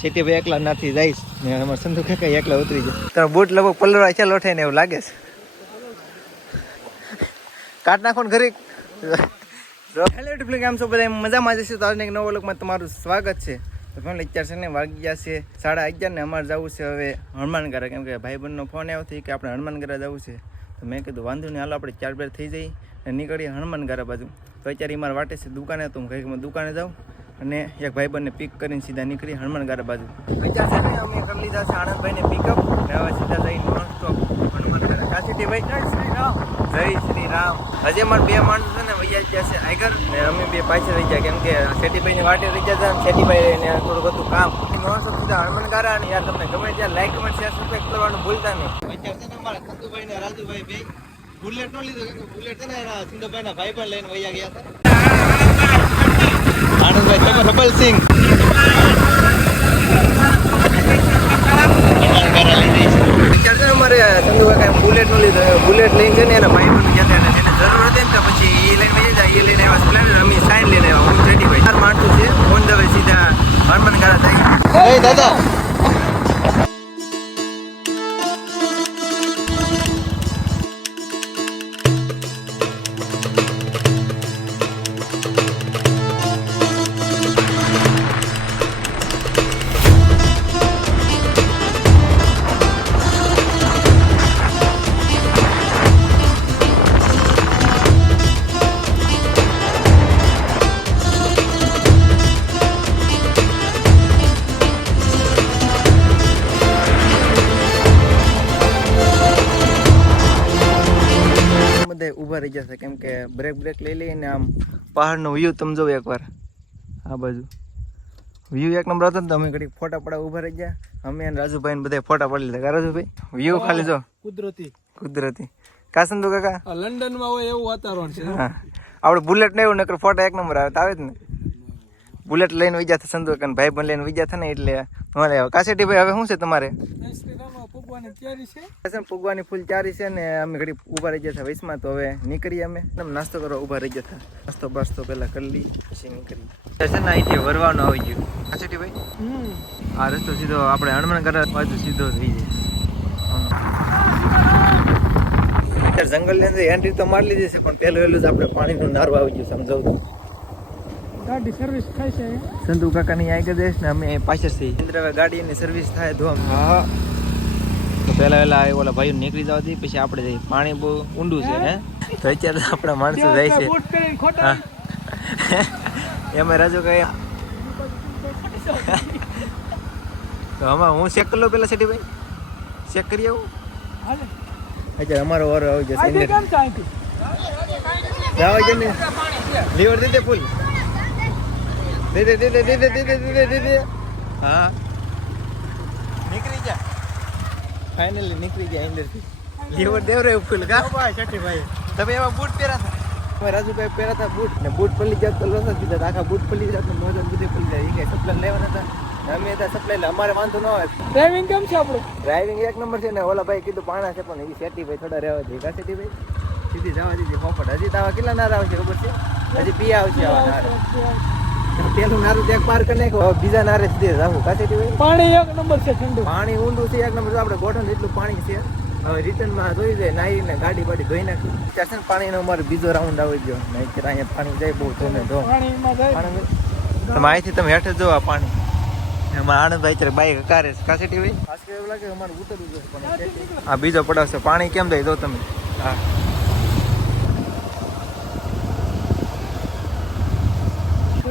City ભાઈ એકલા નથી જઈશ ને અમારે સંધુ કાકા એકલા ઉતરી જાય. તારો બૂટ લગભગ પલળવા છે લોઠે ને એવું લાગે છે. કાટ નાખો ને ઘરે. હેલો ડિપ્લી કેમ છો બધા મજામાં જશે તો આજના એક નવો વ્લોગમાં તમારું સ્વાગત છે. તો ફેમિલી અત્યારે છે ને વાગી ગયા છે 11:30 ને અમારે જવું છે હવે હનુમાનગઢ, કેમ કે ભાઈબંધનો ફોન આવ્યો હતો કે આપણે હનુમાનગઢ જવું છે. તો મેં કીધું વાંધો નહીં, હાલો આપણે 4 થઈ જઈએ અને નીકળીએ હનુમાનગઢ બાજુ. તો અત્યારે મારે વાટે છે દુકાને, તો હું કંઈક દુકાને જાઉં અને એક ભાઈબંધને પિક કરીને સીધા નીકળી હનુમાનગઢ બાજુ. વિચાર છે ને અમે કરી લીધા છે આનંદભાઈને પિકઅપ ને હવે સીધા જઈ નોન સ્ટોપ હનુમાનગઢ. કાશીટી ભાઈ જય શ્રી રામ. જય શ્રી રામ. હજી અમારે 2 માણસો છે ને વૈયા ગયા છે આગળ ને અમે 2 પાછળ રહી ગયા, કેમ કે શેઠીભાઈની વાટે રહી ગયા છે. શેઠીભાઈ ને થોડું બધું કામ નોન સ્ટોપ સીધા હનુમાનગઢ. અને યાર તમને ગમે ત્યાં લાઈક કમેન્ટ શેર સબસ્ક્રાઇબ કરવાનું ભૂલતા નહીં. અત્યારે છે ને અમારા ખંતુભાઈ ને રાજુભાઈ બે બુલેટ નો લીધો, કેમ કે બુલેટ છે ને એના સિંધુભાઈના ભાઈ પણ લઈને વૈયા ગયા હતા. આનંદભાઈ તમે રબલસિંહ અમારે સંધુભાઈ બુલેટ નું લીધું. બુલેટ લઈને છે ને એના ભાઈ પણ જતા એને જરૂર હતી ને તો પછી એ લઈને વહી જાય. એ લઈને આવ્યા સ્પ્લેન્ડર, અમે સાઈન લઈને આવ્યા. હું શેઠીભાઈ માણસું છે ઓન ધ વે સીધા હનુમાનગઢ જઈએ. દાદા ઉભા રહી જશે, કેમ કે બ્રેક લઈ લઈને આમ પહાડનો વ્યૂ તમે જોવો એકવાર. આ બાજુ વ્યૂ એક નંબર હતો ને, તો અમે ઘડી ફોટા પડાવ ઉભા રહી ગયા. અમે અને રાજુભાઈ ને બધા ફોટા પડી લીધા. રાજુભાઈ વ્યૂ ખાલી જો કુદરતી. કાસંદુ કાકા લંડન માં હોય એવું વાતાવરણ છે. હા, આપણે બુલેટ ને એવું નકર ફોટા એક નંબર આવે જ ને. બુલેટ લઈને વિજા થાય સંદુ કાકા ભાઈ પણ લઈને વિજા થાય ને, એટલે મારે કાસેટી ભાઈ હવે શું છે તમારે? ફૂગવાની ફૂલ ચારી છે ને અમે ઘડી ઉભા રહી ગયા વૈશમાં. તો હવે નીકળીએ અમે નાસ્તો કરવા ઉભા રહી ગયા. નાસ્તો બાસ્તો પેલા કરી લઈ પછી નીકળી. છે ને અહીંથી વરવાનું આવી ગયું કાસેટી ભાઈ. આ રસ્તો સીધો આપણે હનુમાનગઢ બાજુ સીધો થઈ જાય. જંગલ ની અંદર એન્ટ્રી તો મારી લીધી છે, પણ પહેલું જ આપણે પાણીનું નારું આવી ગયું સમજાવું. ગાડી સર્વિસ થાય છે સંધુ કાકાની આગળ જઈશ ને અમે પાછળથી હવે ગાડીની સર્વિસ થાય ધોમ. હા, તો પહેલા ઓલા ભાઈઓ નીકળી જવા દઈએ પછી આપણે જઈએ. પાણી બહુ ઊંડું છે હે, તો અત્યારે આપણા માણસો જાય છે. હા એમાં રાજુ કઈ તો આમાં હું ચેક કરી લઉં પેલા સેટી ભાઈ, ચેક કરી આવું. અત્યારે અમારો વારો આવી જશે. જવા છે ને લીવર દીધે ફૂલ દીધે. હા નીકળી જા, ફાઇનલી નીકળી ગયા અંદરથી. લીવર દેવ રે ફૂલ કા ભાઈ. તમે એવા બૂટ પહેરા હતા, રાજુભાઈ પહેરા હતા બૂટ ને બૂટ પલી જાત તો લોસા દીધા. આખા બૂટ પલી જાત મોજા બધે પલી જાય. એ કઈ સપ્લાય લેવાના હતા, અમે હતા સપ્લાય, અમારે વાંધો ન આવે. ડ્રાઇવિંગ કેમ છે આપણું? ડ્રાઇવિંગ એક નંબર છે ને. ઓલા ભાઈ કીધું પાણા છે, પણ એ સેટી ભાઈ થોડા રહેવા દે. કાશેટી ભાઈ સીધી જવા દીધી પોપટ. હજી તાવા કેટલા નારા આવશે ખબર છે? હજી પી આવશે આવા નારા. પેલું નારું ત્યાં પાર કરી નાખો, બીજા નારે સીધે જાવું. કાશેટી ભાઈ પાણી એક નંબર છે, ઠંડુ પાણી ઊંડું છે એક નંબર. આપણે ગોઠણ એટલું પાણી છે. હવે રિટર્નમાં ધોઈ જાય, નાહીને ગાડી બાડી ધોઈ નાખી. ત્યાં છે ને પાણીનો અમારે બીજો રાઉન્ડ આવી ગયો. નહીં અહીંયા પાણી જાય બહુ ધોમે ધો. તમે અહીંથી તમે હેઠે જો આ પાણી. અમારા આનંદભાઈ અત્યારે બાઈક કારે છે. કાશેટી ભાઈ ખાસ એવું લાગે અમારે ઉતરવું જોઈએ, પણ આ બીજો પડાવશે. પાણી કેમ જાય જો તમે. હા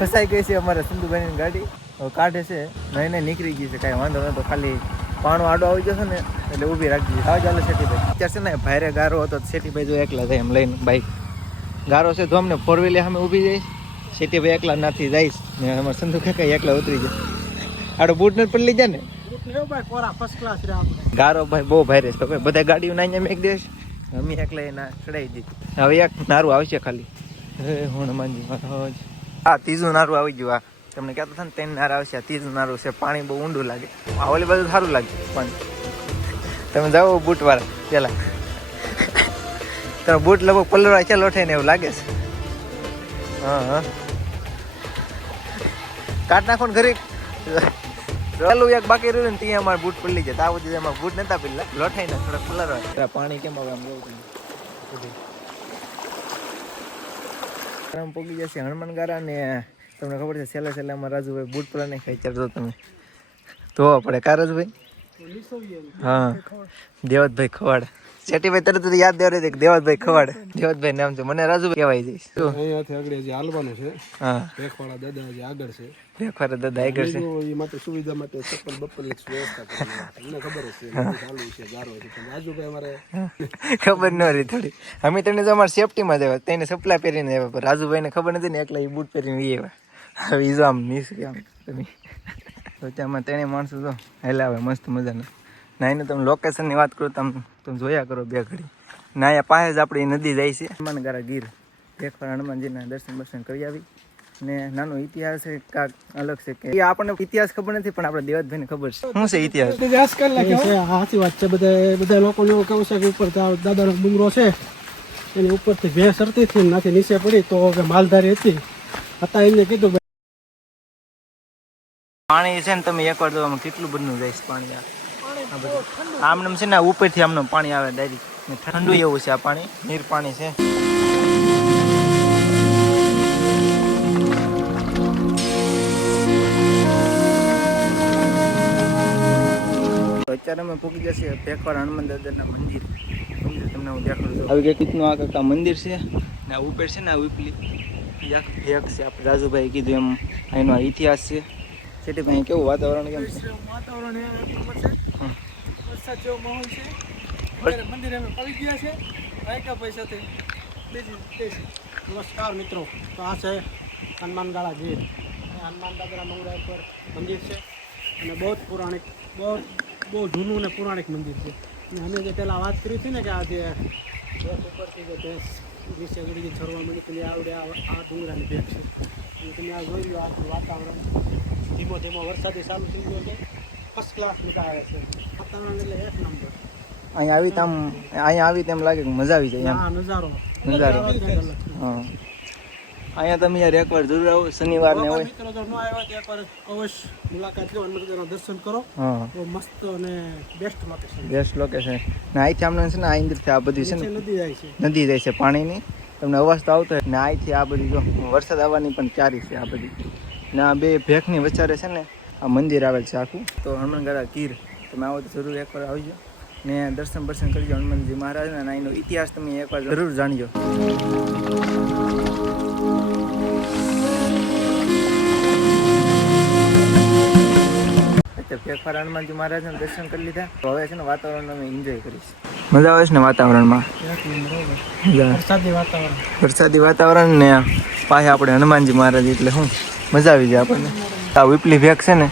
ફસાઈ ગઈ છે અમારે સંધુભાઈની ગાડી. હવે કાઢે છે, નહીં નીકળી ગઈ છે, કાંઈ વાંધો નતો. ખાલી પાણો આડો આવી જશે ને એટલે ઊભી રાખી દીધી. આવ ચાલો શેઠીભાઈ. અત્યારે છે ને ભારે ગારો હતો, શેઠીભાઈ જો એકલા જાય એમ લઈને બાઈક. ગારો છે તો અમને 4 વ્હીલર સામે ઊભી જઈશ. શેઠીભાઈ એકલા નાથી જઈશ ને અમારે સંધુ કાકા એકલા ઉતરી જાય. આડો બૂટ ને પણ લઈ જાય ને. ગારો ભાઈ બહુ ભારે છે. બધા ગાડીઓ ના અહીંયા એક દેશ અમે એકલા એના ચડાવી દીધી. હવે એક નારું આવશે ખાલી. હનુમાનજી મહારાજ. હા, ત્રીજું નારું આવી ગયું. આ તમને કહેતો હતા ને 3 નારા આવશે. આ ત્રીજું નારું છે. પાણી બહુ ઊંડું લાગે. આ ઓલી બાજુ સારું લાગે પણ તમે જાઓ બૂટ વાળા પેલા. તારો બૂટ લગભગ પલળવા છે લોઠે ને એવું લાગે છે. હા કાટ નાખો ને ઘરે. પેલું એક બાકી રહ્યું ને ત્યાં અમારે બૂટ પડી જાય. આ બધું એમાં બૂટ નતા પેલા લોઠાઈને થોડા ખુલ્લા પાણી કેમ આવે આમ જવું પોગી જશે હનુમાન ગારા ને તમને ખબર છે છેલ્લે છેલ્લે અમારા રાજુભાઈ બૂટ પેલા નહીં ખાઈ ચાલતો તમે તો પડે કા રાજુભાઈ? હા દેવતભાઈ ખવાડ શેઠીભાઈ તરત યાદ દેવા દે દેવતભાઈ ખવાડ. દેવતભાઈ નામ છે મને રાજુભાઈ કહેવાય જઈશ. અહીંયાથી આગળ જે હાલવાનું છે. હા ભેખવાળા દાદા જે આગળ છે. ભેખવાળા દાદા આગળ છે. એ માટે સુવિધા માટે ચપ્પલ બપ્પલ વ્યવસ્થા કરી તમને ખબર હશે ચાલુ છે ગારો છે પણ રાજુભાઈ અમારે ખબર ન રહી થોડી. અમે તેને તો અમારે સેફટીમાં જ આવ્યા તેને સપ્લાય પહેરીને આવ્યા પણ રાજુભાઈને ખબર નથી ને એકલા એ બૂટ પહેરીને આવ્યા. હવે ઈજો આમ મિસ કે આમ તમે તો ત્યાંમાં તેને માણસો તો હેલા આવે મસ્ત મજાના ના એને તમે લોકેશનની વાત કરો તમે જોયા કરો બે ઘડી ના અહીંયા પાસે જ આપણી નદી જાય છે હનુમાનગારા ગીર ભેખવાળા હનુમાનજીના દર્શન કરી આવી ને નાનો ઇતિહાસ કાંક અલગ છે કે એ આપણને ઇતિહાસ ખબર નથી પણ આપણે દેવતભાઈને ખબર છે શું છે ઇતિહાસ સાચી વાત છે. બધા લોકોને એવું કેવું છે કે ઉપર દાદાનો ડુંગરો છે એની ઉપરથી ભેંસ સરતી હતી નાથી નીચે પડી તો માલધારી હતી હતા એને કીધું પાણી છે ને તમે એકવાર જો આમાં કેટલું બધું જાય છે પાણી આમનામ છે ને ઉપરથી આમનું પાણી આવે ડાયરેક્ટ ઠંડુ એવું છે આ પાણી નીર પાણી છે. અત્યારે અમે પૂકી જશે ભેખવાળા હનુમાન દાદાના મંદિર તમને હું દેખાડું છું. આવી રીતનું આ કાંકા મંદિર છે ને આ ઉપર છે ને આ ઉપલી ભેખ છે આપણે રાજુભાઈ કીધું એમ એનો ઇતિહાસ છે. સેટી ભાઈ કેવું વાતાવરણ કેમ છે? વાતાવરણ વરસાદ જેવો માહોલ છે. મંદિર અમે પડી ગયા છે આયકા પૈસાથી નમસ્કાર મિત્રો. તો આ છે હનુમાનગાળા ગીર હનુમાન દાદાના મંગળા ઉપર મંદિર છે અને બહુ જ પૌરાણિક બહુ જૂનું ને પૌરાણિક મંદિર છે. અને અમે જે પહેલાં વાત કરી હતી ને કે આ જે ભેંસ ઉપરથી જે ભેંસ નીચે ગળી છરવા મળી પેલી આવડે આ ડુંગરાની ભેંસ છે અને તમે આ જોઈ લો આખું વાતાવરણ ધીમો ધીમો વરસાદી ચાલુ થઈ ગયો છે. ફર્સ્ટ ક્લાસ મજા આવે છે વાતાવરણ એટલે એક નંબર. અહીંયા આવી તેમ લાગે કે મજા આવી જાય એમ નજારો. હા અહીંયા તમે યાર એકવાર જરૂર આવો શનિવાર ને હોય મિત્રો જો ન આવ્યા તો એકવાર અવશ્ય મુલાકાત લો હનુમાનજીના દર્શન કરો. હા તો મસ્ત અને બેસ્ટ લોકેશન ને અહીંથી આમને છે ને આ અંદરથી આ બધી છે ને નદી જાય છે પાણીની તમને અવાજ તો આવતો હોય ને અહીંથી આ બધી જો વરસાદ આવવાની પણ તૈયારી છે આ બધી ને આ બે ભેખની વચારે છે ને આ મંદિર આવેલ છે આખું. તો હનુમાનગાળા ગીર તમે આવો તો જરૂર એકવાર આવજો ને દર્શન કરજો હનુમાનજી મહારાજના અને એનો ઇતિહાસ તમે એકવાર જરૂર જાણજો. ભેખવાળા હનુમાનજી મહારાજના દર્શન કરી લીધા તો હવે છે ને વાતાવરણ અમે એન્જોય કરીશ. મજા આવે છે ને વાતાવરણમાં? વરસાદી વાતાવરણ ને પાસે આપણે હનુમાનજી મહારાજ એટલે શું મજા આવી જાય આપણને. આ વિપલી ભેખ છે ને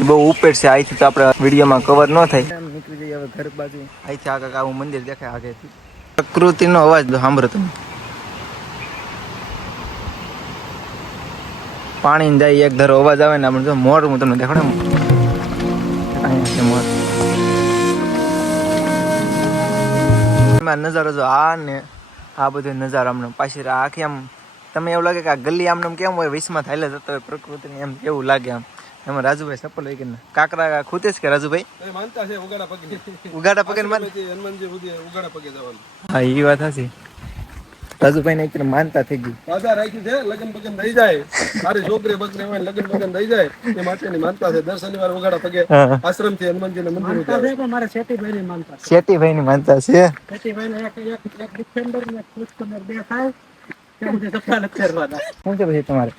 એ બહુ ઉપર છે અહીંથી તો આપણે વિડીયોમાં કવર ન થાય એમ નીકળી જઈએ હવે ઘર બાજુ. અહીંથી આગળ આવું મંદિર દેખાય આગળથી પ્રકૃતિનો અવાજ સાંભળો તમે. પાણી જાય એક ધારો અવાજ આવે ને આપણે જો મોર હું તમને દેખાડે અહીંયા છે મોર. એમાં નજારો જો આ ને આ બધો નજારો આમને પાછી આખી આમ તમે એવું લાગે કે આ ગલી આમને કેમ હોય વિસમાં થાયલે જતો હોય પ્રકૃતિને એમ કેવું લાગે આમ. એમાં રાજુભાઈ સપલ હોય કે કાકરા ખૂતે છે કે રાજુભાઈ માનતા છે ઉગાડા પગે હનુમાનજી ઉગાડા પગે જવાનું. હા એ વાત હશે. રાજુભાઈ ને એક માનતા થઈ ગઈ વાદા રાખી છે લગન બગન થઈ જાય મારી છોકરી બકરી હોય લગન બગન થઈ જાય એ માટેની માનતા છે. દર શનિવાર ઉગાડા પગે આશ્રમ થી હનુમાનજી ને મંદિર છે. મારે શેઠીભાઈ ની માનતા છે. શેઠીભાઈ ની માનતા છે. શેઠીભાઈ ને એક ડિફેન્ડર ને ક્રુસ્કનર બે થાય તમારે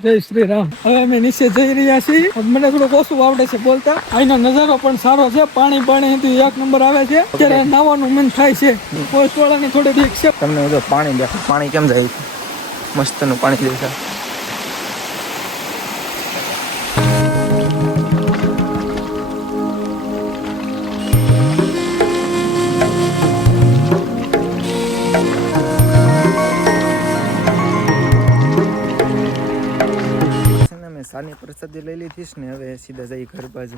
જય શ્રી રામ. હવે અમે નીચે જઈ રહ્યા છીએ. મને થોડું ઓછું આવડે છે બોલતા. અહીંનો નજારો પણ સારો છે. પાણી એક નંબર આવે છે. અત્યારે નાવાનું મન થાય છે. પોલીસવાળાની થોડી બીક છે. તમને જો પાણી દેખાય પાણી કેમ જાય છે મસ્ત નું પાણી દેખાય. સાની પ્રસાદી લઈ લીધી ને હવે સીધા જઈ ઘર બાજુ.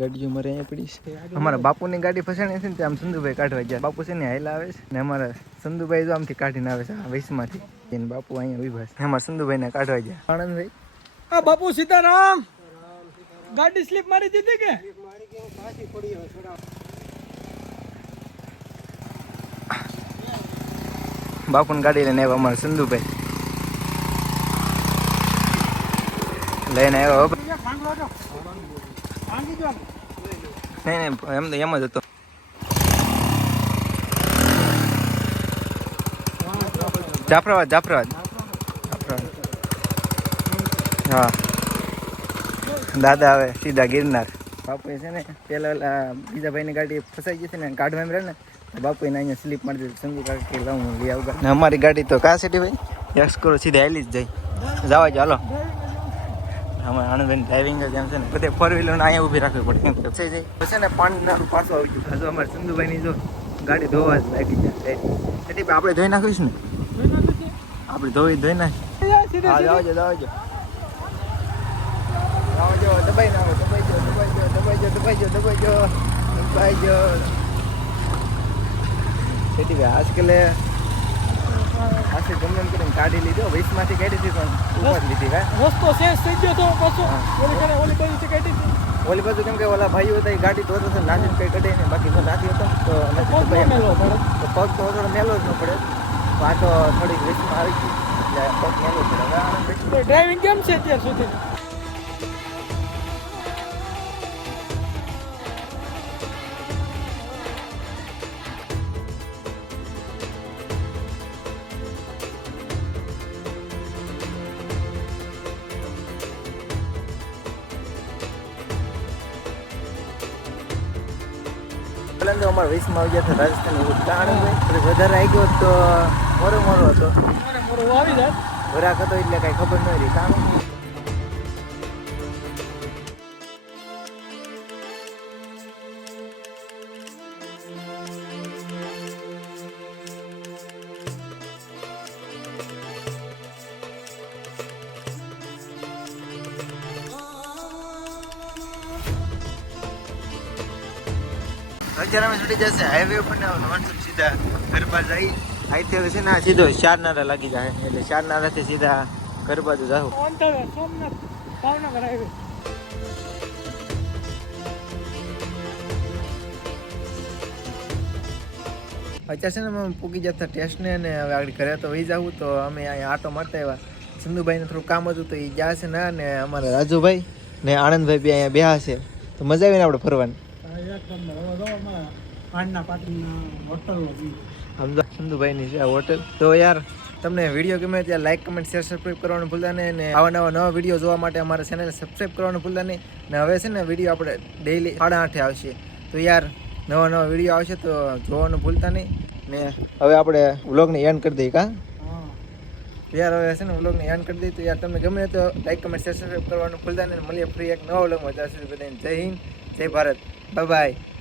ગાડીઓ મારે અહીંયા પડી છે. અમારા બાપુની ગાડી ફસાણી છે ને ત્યાં આમ સંધુભાઈ કાઢવા ગયા. બાપુ છે ને હાઈલા આવે છે ને અમારા સંધુભાઈ જો આમથી કાઢીને આવે છે આ વૈશમાંથી. એને બાપુ અહીંયા ઉભા છે એમાં સંધુભાઈને કાઢવા ગયા. આનંદભાઈ આ બાપુ સીતારામ ગાડી સ્લીપ મારી દીધી કે બાપુની ગાડી લઈને આવ્યા અમારા સંધુભાઈ લઈને આવ્યો નહીં એમ તો એમ જ હતો જાફરાબાદ હા દાદા આવે સીધા ગિરનાર બાપુ છે ને પેલા ઓલા બીજા ભાઈની ગાડી ફસાઈ ગઈ હતી ને કાઢવા એમ રહે ને બાપુ એને અહીંયા સ્લીપ મારી દીધી સંજુ કાકા કે લાવું લઈ આવું ને અમારી ગાડી તો કા સિટી ભાઈ એક્સ કરો સીધા હાલી જ જાય જવા ચાલો અમારે આનંદભાઈ ડ્રાઇવિંગ જ એમ છે ને બધે ફોર વ્હીલર અહીંયા ઊભી રાખવી પડે કેમ કે ફસાઈ જાય પછી ને પાણી નાનું પાછું આવી ગયું હજુ અમારે સંજુભાઈની જો ગાડી ધોવા જ લાગી જાય એટલે આપણે ધોઈ નાખીશ ને આપણે ધોઈ નાખી હા જાવજો દબાઈ નાખો દબાઈ જો તેથી ભાઈ આજકાલે ગમે કરીને કાઢી લીધો વીસમાંથી કાઢી હતી પણ ઉપર લીધી રસ્તો શેષ થઈ ગયો તો પાછો ઓલી બાજુથી કાઢી હતી ઓલી બાજુ કેમ કે ઓલા ભાઈઓ હતા એ ગાડી ધોતો હતો નાની કઈ કઢે ને બાકી જો નાથી હતો તો પગ તો થોડો મેલો જ ન પડે આ તો થોડીક વીસમાં આવી ગઈ એટલે પગ મેલો પડે ડ્રાઇવિંગ કેમ છે અત્યાર સુધી અમારે વીસમાં આવી ગયા હતા રાજસ્થાન એવું કારણ વધારે આવી ગયો તો મોરો હતો આવી જાય વરાક હતો એટલે કઈ ખબર ન રહી કારણ અત્યારે અમે છૂટી જશે હાઈવે ઉપર ને નોનસ્ટોપ સીધા ઘર બાજુ જઈ અહીંથી હવે છે ને સીધો ચારનારા લાગી જાય એટલે ચારનારાથી સીધા ઘર બાજુ જાવ સોમનાથ ભાવનગર હાઈવે અત્યારે છે ને અમે પૂકી જતા ટેસ્ટને ને હવે આગળ ઘરે તો વહી જવું તો અમે અહીંયા આટો મારતા આવ્યા સિંધુભાઈને થોડું કામ હતું તો એ ગયા છે ના ને અમારા રાજુભાઈ ને આનંદભાઈ બી અહીંયા બેહા છે તો મજા આવીને આપણે ફરવાની સંધુભાઈની છે આ હોટલ તો યાર તમને વિડીયો ગમે ત્યાં લાઈક કમેન્ટ શેર સબસ્ક્રાઈબ કરવાનું ભૂલતા નહીં અને આવા નવા વિડીયો જોવા માટે અમારા ચેનલ સબસ્ક્રાઈબ કરવાનું ભૂલતા નહીં ને હવે છે ને વિડીયો આપણે ડેઈલી 8:30 આવશે તો યાર નવા વિડીયો આવશે તો જોવાનું ભૂલતા નહીં ને હવે આપણે વ્લોગને એન્ડ કરી દઈએ કા યાર હવે છે ને વ્લોગને એન્ડ કરી દઈએ તો યાર તમને ગમે તો લાઈક કમેન્ટ શેર સબસ્ક્રાઈબ કરવાનું ભૂલતા નહીં મળીએ ફ્રી એક નવા વ્લોગમાં ત્યાં સુધી બધાને જય હિન્દ જય ભારત બાય બાય